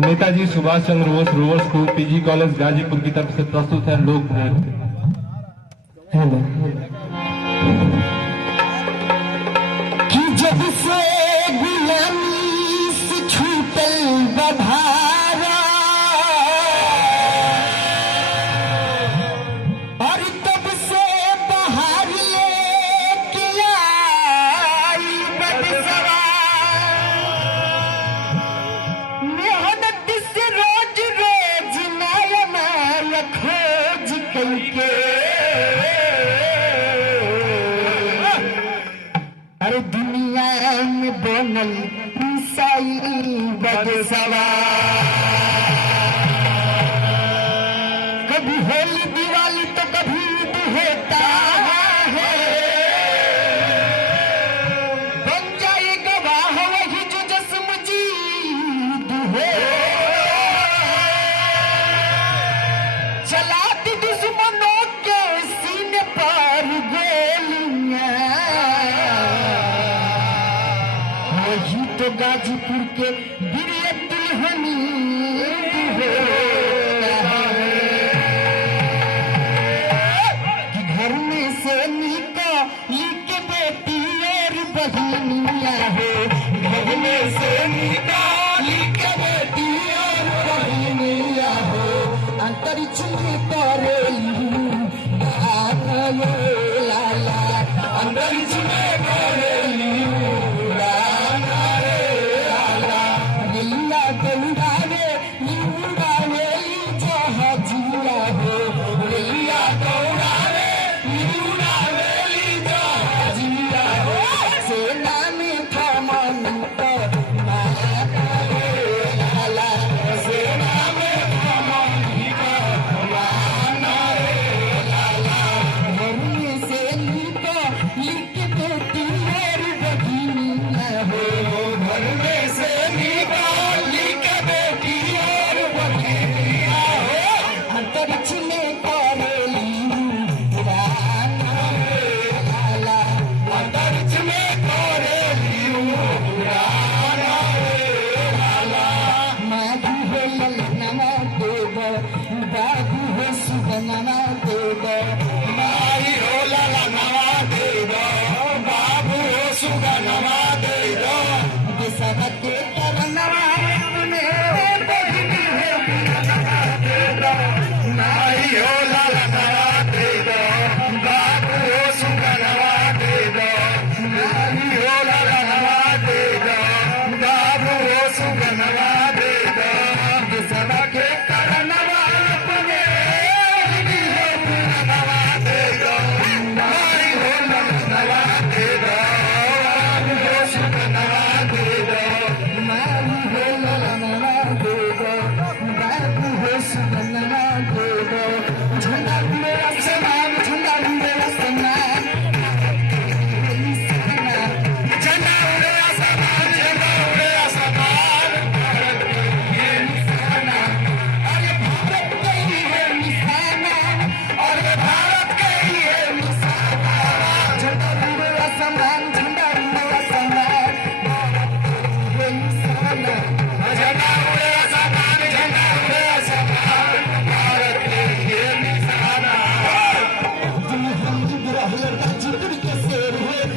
नेताजी Subhash Chandra Bose Rover school PG college Ghazipur की तरफ से प्रस्तुत है लोक नृत्य। कि जब से गुलामी से छूटल बधारा और तब से बाहर लेके आई बदसवा मेहनत से रोज रोज नया नया खोज करके अरे दुनिया में बनल ईसाई बदसवा कभी होली दिवाली तो कभी ईद होता है बन जाए गवाह वही जो जस्म जीद है चलाती दुश्मनों के सीने पर गोलियां वही तो गाजीपुर के वीर हमीद कि घर में से निकाली के बेटी और बहनिया हो घर में से निकाली के बेटी और बहनिया हो अंतरिक्ष में करेली लाला अंतरिक्ष में करेली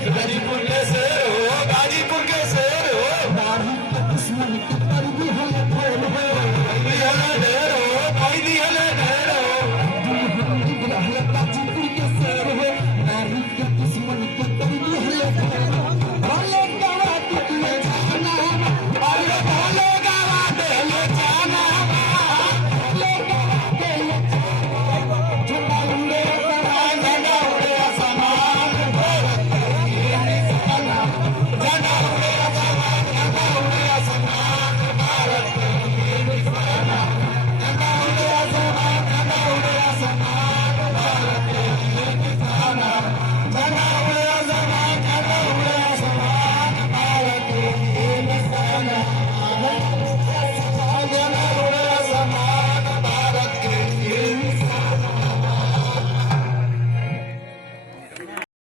गाजीपुर के शेर हो, गाजीपुर के शेर हो, दुश्मन के पर भी हम